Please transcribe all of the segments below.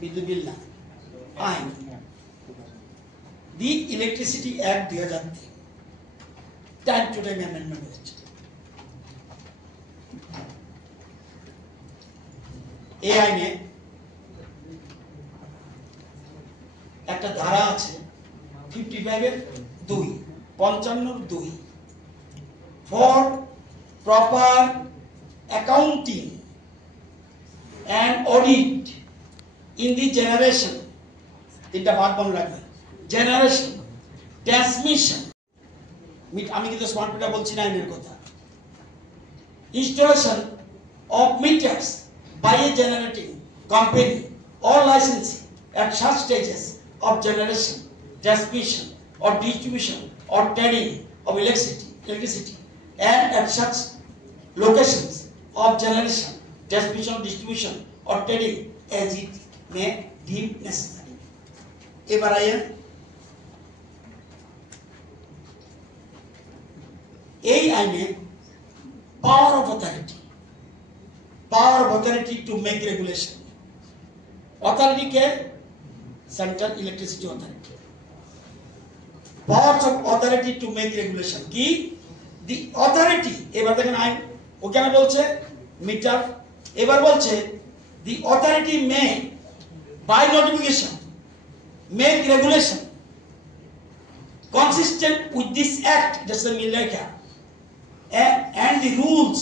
বিদ্যুৎ বিল না, আইন, the electricity act 2003 time to time amendment হয়েছে। এই আইনে একটা ধারা আছে 55(2) 55(2) for proper accounting and audit in the generation, তিনটা ভাগ মনে রাখবেন, জেনারেশন, ট্রান্সমিশন, আমি কিন্তু স্মার্ট মিটার বলছি না, আইনের কথা, installation of meters by a generating company or licensee at such stages of generation, transmission or distribution or trading of electricity and at such locations of generation, transmission, distribution or trading as it may deem necessary. এবার আইন এই আইনে power of authority, power of authority to make regulation. Authority के Central Electricity Authority. Powers of authority to make regulation की the authority, এবার দেখেন আইন ওখানে বলছে মিটার, এবার বলছে the authority may by notification make regulation consistent with this act, just the Milaka, and the rules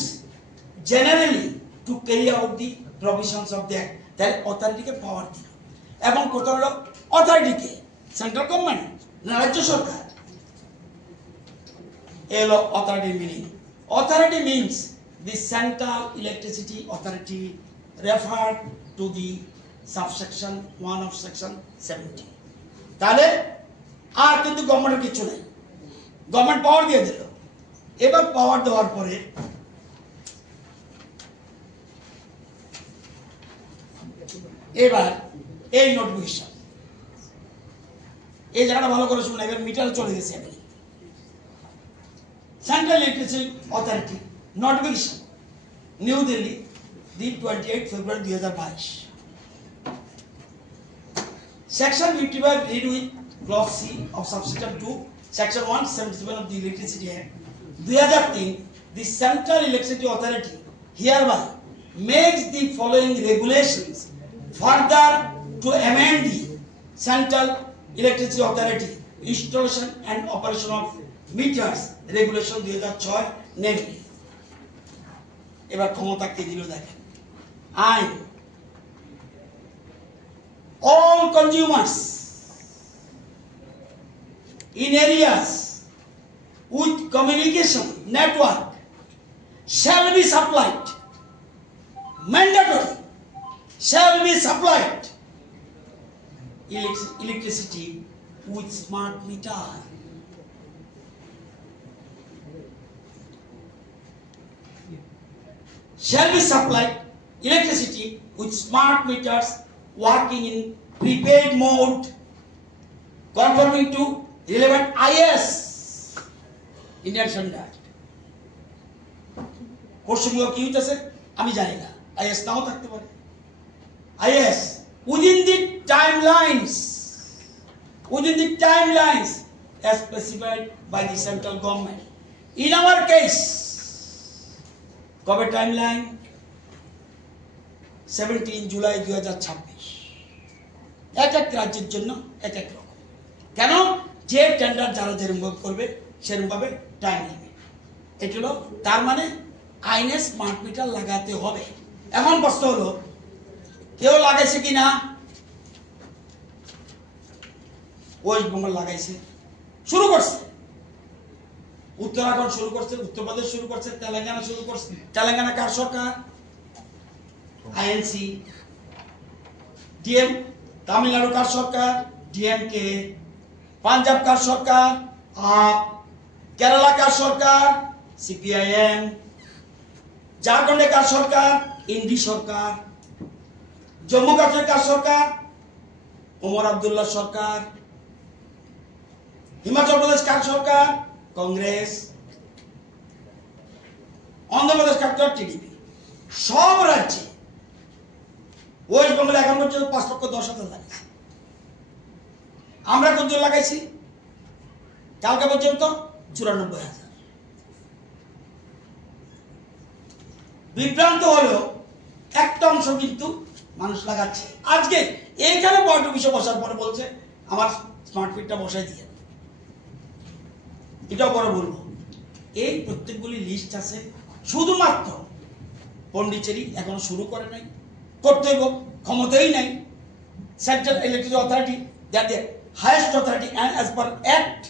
generally to carry out the provisions of the act. তাহলে অথরিটিকে পাওয়ার দিল, এবং কত হলো অথরিটিকে, সেন্ট্রাল গভর্নমেন্ট না রাজ্য সরকার, এলো authority meaning. Authority means the central electricity authority refer to the subsection 1 of section 70। তাহলে আর কিন্তু গভর্নমেন্টের কিছু নেই, গভর্নমেন্ট পাওয়ার দিয়ে দিল। এবার পাওয়ার দেওয়ার পরে এবার এই নোটিফিকেশন, এই জায়গাটা ভালো করে শুনুন, এবার মিটার চলে গেছে। Central electricity authority notification, new Delhi, the 28 February 2022, section 55 read with clause C of subsection 2 section 177 of the Electricity Act 2003, the Central Electricity Authority hereby makes the following regulations further to amend the Central Electricity Authority installation and operation of meters regulation 2006 namely। এবার ক্ষমতা কে দিল দেখেন, আইন, all consumers in areas with communication network shall be supplied, mandatory shall be supplied electricity with smart meter. Shall be supplied electricity with smart meters working in prepaid mode conforming to relevant IS Indian standard. কোশ্চেনগুলো কি হইতেছে আমি জানি না, IS নাও থাকতে পারে। IS within the timelines as specified by the central government. In our case, কবে timeline? 17 July 2026। এক এক রাজ্যের জন্য এক এক রকম, কেন? যে টেন্ডার যারা যেরকম করবে সেরকম ভাবে টাইম লিমিট। এটা হলো তার মানে আইনে স্মার্ট মিটার লাগাতে হবে। এখন প্রশ্ন হলো কেউ লাগাইছে কিনা? ওয়েস্ট বেঙ্গল লাগাইছে, শুরু করছে, উত্তরাখণ্ড শুরু করছে, উত্তরপ্রদেশ শুরু করছে, তেলেঙ্গানা শুরু করছে। তেলেঙ্গানা কার সরকার? আইএনসি। ডিএম। তামিলনাড়ু কার সরকার? ডিএমকে। পাঞ্জাব কার সরকার? আপ। কেরালা কার সরকার? সিপিআইএম। ঝাড়খণ্ডে কার সরকার? ইন্ডি সরকার। জম্মু কাশ্মীর কার সরকার? ওমর আব্দুল্লাহ সরকার। হিমাচল প্রদেশ কার সরকার? কংগ্রেস। অন্ধ্রপ্রদেশ কার? টিডিপি। সব রাজ্যে ওয়েস্ট বেঙ্গলে এখন পর্যন্ত 5,10,000 লাগাইছে। আমরা কত লাগাইছি কালকে পর্যন্ত? 94,000। বিভ্রান্ত হলেও একটা অংশ কিন্তু মানুষ লাগাচ্ছে। আজকে এইখানে পয়েন্ট অফিসে বসার পরে বলছে আমার স্মার্ট ফিটটা বসাই দিয়ে, এটাও পরে বলবো। এই প্রত্যেকগুলি লিস্ট আছে, শুধুমাত্র পন্ডিচেরি এখনো শুরু করে নাই, করতে হইব, ক্ষমতাই নাই। Central electricity authority that the highest authority and as per act,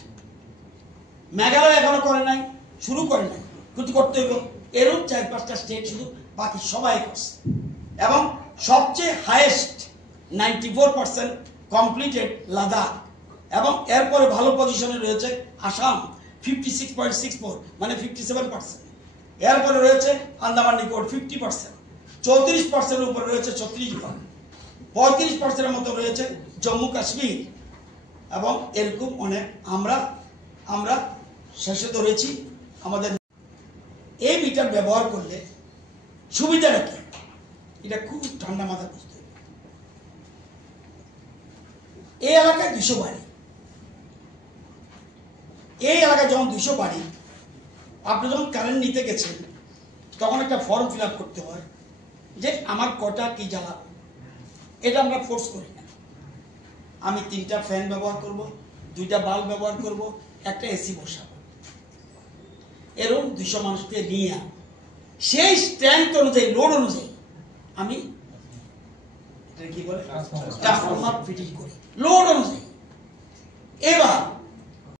Meghalaya এখনো করে নাই, শুরু করে নাই, কিন্তু করতে হইব। এরূপ 4-5টা স্টেট শুধু, বাকি সবাই করছে। এবং সবচেয়ে হাইয়েস্ট 94% কমপ্লিটেড লাদাখ, এবং এরপরে ভালো পজিশনে রয়েছে আসাম 56.64, মানে 57%। এরপরে রয়েছে আন্দামান নিকোবর 50%, 34% উপরে রয়েছে ছত্তিশগড়, 35%-এর মতো রয়েছে জম্মু কাশ্মীর, এবং এরকম অনেক। আমরা শেষে ধরেছি আমাদের এই মিটার ব্যবহার করলে সুবিধাটা কি, এটা খুব ঠান্ডা মাথা বুঝতে হবে। এই এলাকায় 200 বাড়ি, এই এলাকায় যখন 200 বাড়ি, আপনি যখন কারেন্ট নিতে গেছেন তখন একটা ফর্ম ফিল আপ করতে হয় যে আমার কটা কি জ্বালাবো। এটা আমরা ফোর্স করি না। আমি 3টা ফ্যান ব্যবহার করব, 2টা বাল্ব ব্যবহার করব, একটা এসি বসাবো। এরকম 200 মানুষকে নিয়ে সেই স্ট্রেংথ অনুযায়ী, লোড অনুযায়ী আমি কি বলে ট্রান্সফরমার ফিটিং করি, লোড অনুযায়ী। এবার